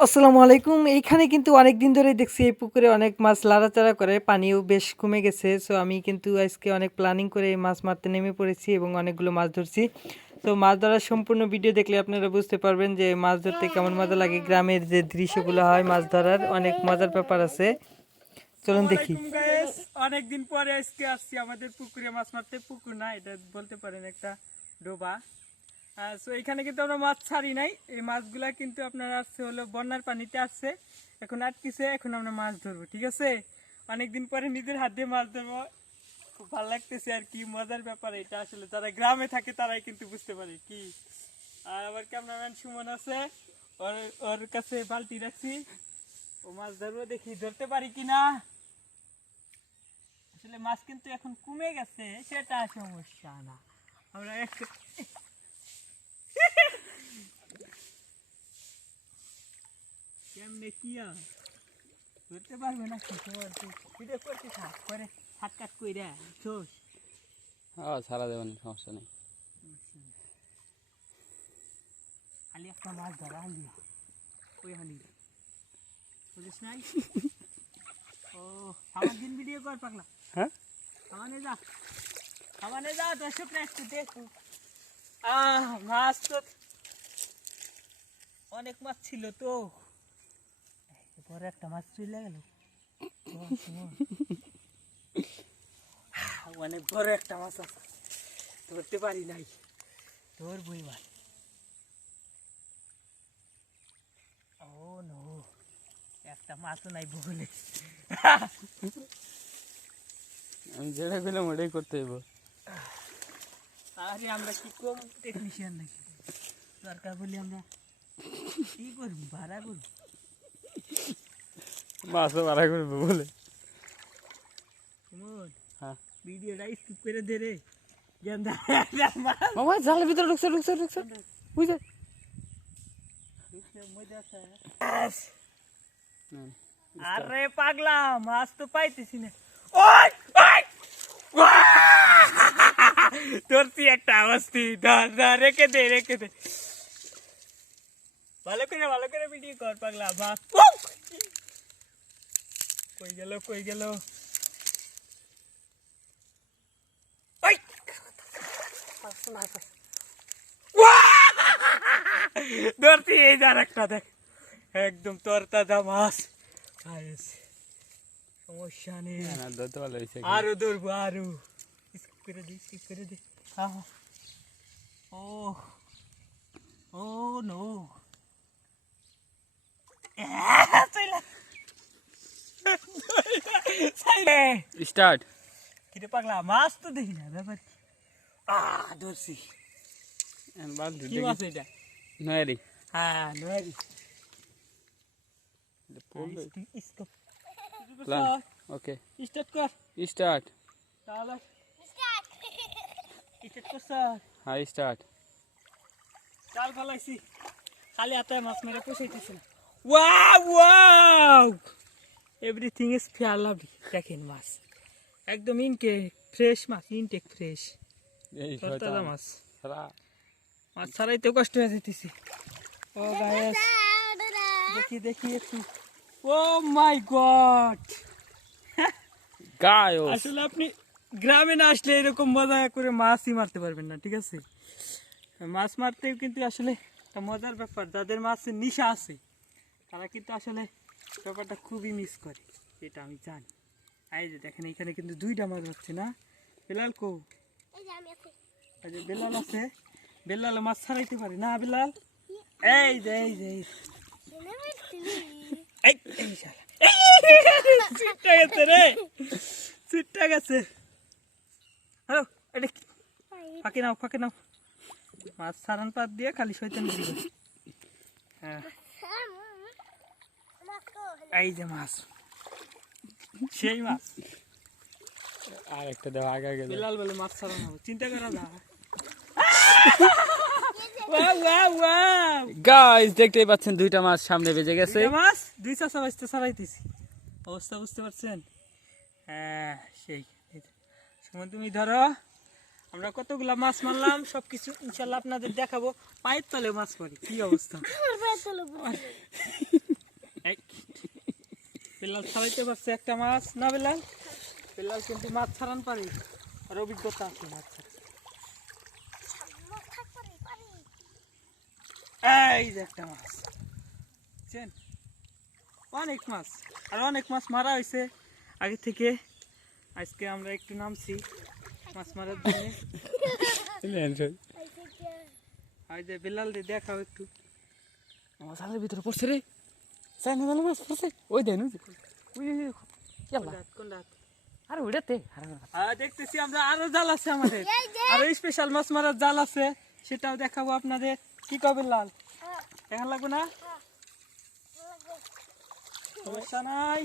আসসালামু আলাইকুম। এইখানে কিন্তু অনেক দিন ধরে দেখছি এই পুকুরে অনেক মাছ লাড়াচাড়া করে, পানিও বেশ কমে গেছে। সো আমি কিন্তু আজকে অনেক প্ল্যানিং করে এই মাছ মারতে নেমে পড়েছি এবং অনেকগুলো মাছ ধরছি। তো মাছ ধরার সম্পূর্ণ ভিডিও দেখলে আপনারা বুঝতে পারবেন যে মাছ ধরতে কেমন মজা লাগে। গ্রামের যে দৃশ্যগুলো হয় মাছ ধরার, অনেক মজার ব্যাপার আছে। চলুন দেখি। অনেকদিন পরে আজকে আসছি আমাদের পুকুরে মাছ মারতে। পুকুর না, এটা বলতে পারেন একটা ডোবা। সো এখানে কিন্তু আমরা মাছ ছাড়ি নাই। এই মাছগুলা কিন্তু আপনার আসছে হলো বন্যার পানিতে আসছে এখন আটকিছে, এখন আমরা মাছ ধরবো, ঠিক আছে? অনেকদিন পরে নিজের হাত দিয়ে মাছ ধরবো। খুব ভালো লাগতেছে আর কি, মজার ব্যাপার এটা আসলে। যারা গ্রামে থাকে তারাই কিন্তু বুঝতে পারে কি। আর আবার ক্যামেরাম্যান সুমন আছে, ওর ওর কাছে বালতি রাখছি। ও মাছ ধরবো দেখি, ধরতে পারি কিনা? আসলে মাছ কিন্তু এখন কমে গেছে, সেটা সমস্যা না। আমরা কেমনে কি আর ধরতে পারবে না কি তোমার ভিডিও করতে থাক পরে হাত কাট কইরা ছোস হ্যাঁ ছাড়া দেবেন সমস্যা নেই। খালি একটা মাছ ধরা আলি ওই হালি? বুঝিস নাই? ও আমার দিন ভিডিও কর পাগলা। হ্যাঁ? সামানে যা। সামানে যা দর্শক একটু দেখো। আহ মাছ তো অনেক মাছ ছিল তো। বড় একটা মাছ চলে গেল। অনেক বড় একটা মাছ আছে। ধরতে পারি নাই। তোর বই মাছ। ও নো একটা মাছও নাই ভুলে আমি যেটা করলাম ওটাই করতে হইব। আরে আমরা কি কম টেকনিশিয়ান নাকি। দরকার বলি আমরা কি করব? ভাড়া করব? মাছও ভাড়া করব বলে। হ্যাঁ। ভিডিওটা স্কিপ করে দে রে। মামা জালের ভিতরে ঢুকছে ঢুকছে ঢুকছে। বুঝছে আরে পাগলা মাছ তো পাইতেছি না। ওই ওই! ধরছি একটা অবস্থি ধর ধর রেখে দে রেখে দে। ভালো করে ভালো করে ভিডিও কর পাগলা মাছ! কই গেল কই গেল? ধরছি এই যার একটা দেখ। একদম তরতাজা মাছ। খাইছে সমস্যা নেই। আরও ধরবো আরও। স্কিপ করে দিই স্কিপ করে আহা। ও ও নো স্টার্ট। কিরে পাগলা মাছ তো দেখি না ব্যাপার কি? আহ ধরছি। বালতি কি মাছ এটা? নয়ারি। হ্যাঁ নয়ারি। ওকে। স্টার্ট কর। স্টার্ট। তাহলে স্টার্ট। কর স্যার। হাই স্টার্ট। চাল ফেলাইছি। খালি হাতে মাছ মেরে পুষাইতেছি। Wow wow! Everything is fair lovely দেখেন মাছ। একদম ইনটেক ফ্রেশ মাছ ইনটেক ফ্রেশ তাজা মাছ। মাছ ছাড়াইতে কষ্ট হয়ে যেতেছি ও গায়েস দেখি দেখি একটু। Oh my god. গায় আসলে আপনি গ্রামে না আসলে এরকম মজা করে মাছই মারতে পারবেন না ঠিক আছে? মাছ মারতেও কিন্তু আসলে একটা মজার ব্যাপার। যাদের মাছের নিশা আছে তারা কিন্তু আসলে ব্যাপারটা খুবই মিস করে এটা আমি জানি। এই যে দেখেন এখানে কিন্তু দুইটা মাছ হচ্ছে না? বেলাল কো? এই যে বেলাল আছে। বেলাল মাছ ছাড়াইতে পারে না বেলাল? এই যে এই যে এই গেছে রে। গেছে। হ্যালো এটা ফাঁকে নাও ফাঁকে নাও। মাছ সারান পাত দিয়ে খালি শৈতান হ্যাঁ। এই যে মাছ। সেই মাছ। আর একটা দেওয়া আগে দাও। বিলাল বলে মাছ ছাড়ানো হবে। চিন্তা করা গাইস দেখতেই পাচ্ছেন দুইটা মাছ সামনে বেজে গেছে। মাছ? দুই চাষা বাঁচতে ছাড়াইতেছি অবস্থা বুঝতে পারছেন? হ্যাঁ সেই। তুমি ধরো। আমরা কতগুলা মাছ মারলাম সবকিছু ইনশাল্লাহ আপনাদের দেখাবো। পায়ের তলে মাছ পড়ে কি অবস্থা? বেলাল ছাড়াইতে পারছে একটা মাছ না বেলাল? বেলাল কিন্তু মাছ ছাড়ান পারে আর অভিজ্ঞতা আছে মাছ। এই যে একটা মাছ বুঝছেন অনেক মাছ আর অনেক মাছ মারা হয়েছে আগে থেকে আজকে আমরা একটু নামছি মাছ মারার জন্য। বেলাল দিয়ে দেখাও একটু। মামা ভিতরে পড়ছে রে। মাছ পড়ছে ওই দেন? আরে ওইটাতে আরে দেখতেছি আমরা আরও জাল আছে আমাদের আরও স্পেশাল মাছ মারার জাল আছে সেটাও দেখাবো আপনাদের কি কবে লাল দেখা লাগবে না সমস্যা নাই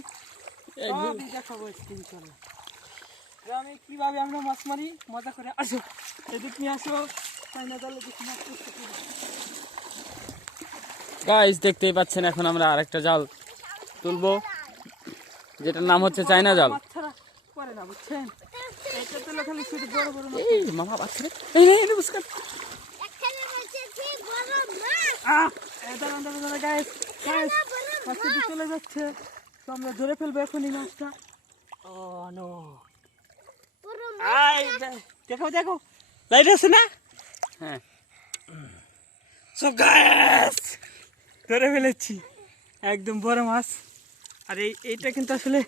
সবই দেখাবো ইনশাল্লাহ গ্রামে কীভাবে আমরা মাছ মারি মজা করে আসো এদিক নিয়ে আসো চাইনা জালে দেখি মাছ করতে। গাইস দেখতেই পাচ্ছেন এখন আমরা আরেকটা জাল তুলবো যেটার নাম হচ্ছে চায়না জাল। মামা বাচ্চা এই এই চলে যাচ্ছে। তো আমরা ধরে ফেলব এখনই মাছটা। ও নো দেখো দেখো লাইট আছে না? হ্যাঁ। সো গাইস ধরে ফেলেছি। একদম বড় মাছ। আর এই এইটা কিন্তু আসলে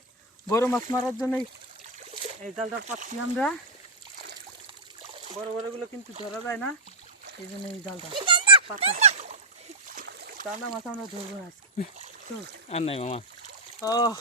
বড় মাছ মারার জন্যই। এই জালটা পাচ্ছি আমরা। বড় বড়গুলো কিন্তু ধরা যায় না। এই জন্য এই জালটা পাতা টানা মাছ আমরা ধরবো না আজকে। আর নাই মামা। ওহ।